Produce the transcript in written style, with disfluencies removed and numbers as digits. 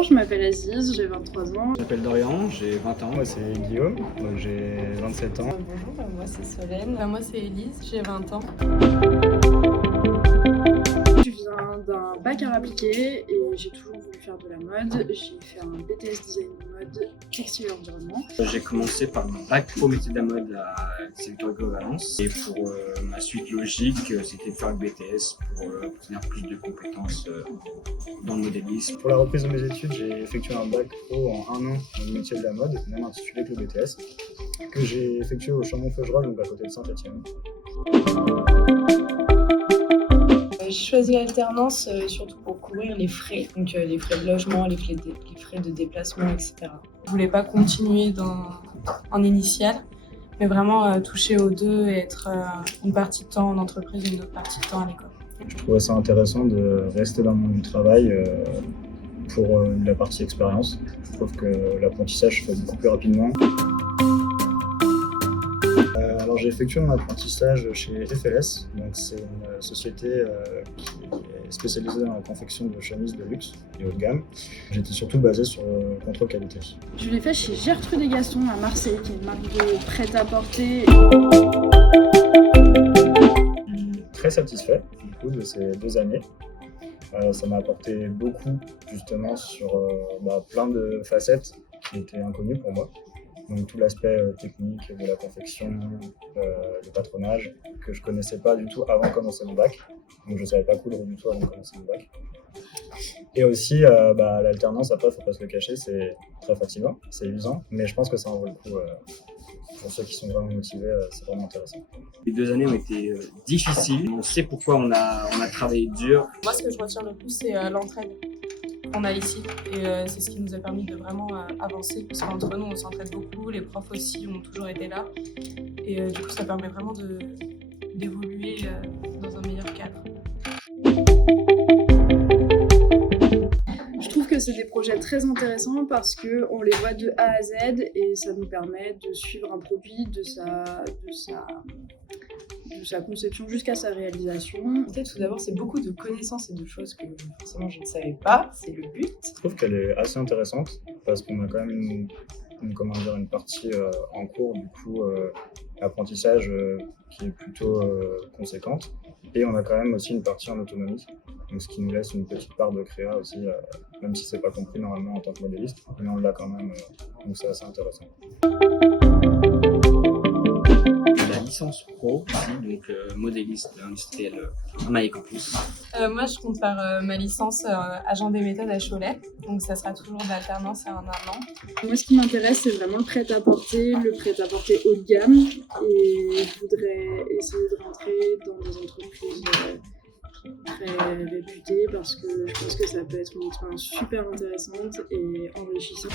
Bonjour, je m'appelle Aziz, j'ai 23 ans. Je m'appelle Dorian, j'ai 20 ans. Moi c'est Guillaume, donc j'ai 27 ans. Bonjour, moi c'est Solène. Moi c'est Elise, j'ai 20 ans. Je viens d'un bac art appliqué et j'ai toujours voulu faire de la mode. J'ai fait un BTS design de mode, textile et environnement. J'ai commencé par mon bac pro métier de la mode à Victor Hugo Valence. Et pour ma suite logique, c'était de faire le BTS pour obtenir plus de compétences dans le modélisme. Pour la reprise de mes études, j'ai effectué un bac pro en 1 an dans le métier de la mode, même intitulé que le BTS, que j'ai effectué au Chambon-Feugerolles, donc à côté de Saint-Étienne. J'ai choisi l'alternance surtout pour couvrir les frais, donc les frais de logement, les frais de déplacement, etc. Je voulais pas continuer en initial, mais vraiment toucher aux deux et être une partie de temps en entreprise et une autre partie de temps à l'école. Je trouvais ça intéressant de rester dans le monde du travail pour la partie expérience. Je trouve que l'apprentissage se fait beaucoup plus rapidement. Alors j'ai effectué mon apprentissage chez FLS, donc c'est une société qui est spécialisée dans la confection de chemises de luxe et haut de gamme. J'étais surtout basé sur le contrôle qualité. Je l'ai fait chez Gertrude et Gaston à Marseille, qui est une marque de prêt-à-porter. Je suis très satisfait du coup de ces 2 années. Ça m'a apporté beaucoup justement sur plein de facettes qui étaient inconnues pour moi. Donc tout l'aspect technique de la confection, le patronage, que je connaissais pas du tout avant de commencer mon bac. Donc je savais pas coudre du tout avant de commencer mon bac. Et aussi l'alternance, après faut pas se le cacher, c'est très fatigant, c'est usant, mais je pense que ça en vaut le coup. Pour ceux qui sont vraiment motivés, c'est vraiment intéressant. Les 2 années ont été difficiles. On sait pourquoi on a travaillé dur. Moi ce que je retiens le plus c'est l'entraide qu'on a ici et c'est ce qui nous a permis de vraiment avancer parce qu'entre nous on s'entraide beaucoup, les profs aussi ont toujours été là et du coup ça permet vraiment d'évoluer dans un meilleur cadre. Je trouve que c'est des projets très intéressants parce qu'on les voit de A à Z et ça nous permet de suivre un produit de sa conception jusqu'à sa réalisation. Peut-être tout d'abord, c'est beaucoup de connaissances et de choses que forcément je ne savais pas, c'est le but. Je trouve qu'elle est assez intéressante parce qu'on a quand même une partie en cours, du coup, apprentissage qui est plutôt conséquente. Et on a quand même aussi une partie en autonomie, donc ce qui nous laisse une petite part de créa aussi, même si c'est pas compris normalement en tant que modéliste, mais on l'a quand même, donc c'est assez intéressant. La licence pro, donc modéliste industriel en Maille Campus. Moi je compte faire ma licence agent des méthodes à Cholet, donc ça sera toujours de l'alternance à un an. Moi, ce qui m'intéresse, c'est vraiment le prêt-à-porter haut de gamme. Et je voudrais essayer de rentrer dans des entreprises très réputées parce que je pense que ça peut être une expérience super intéressante et enrichissante.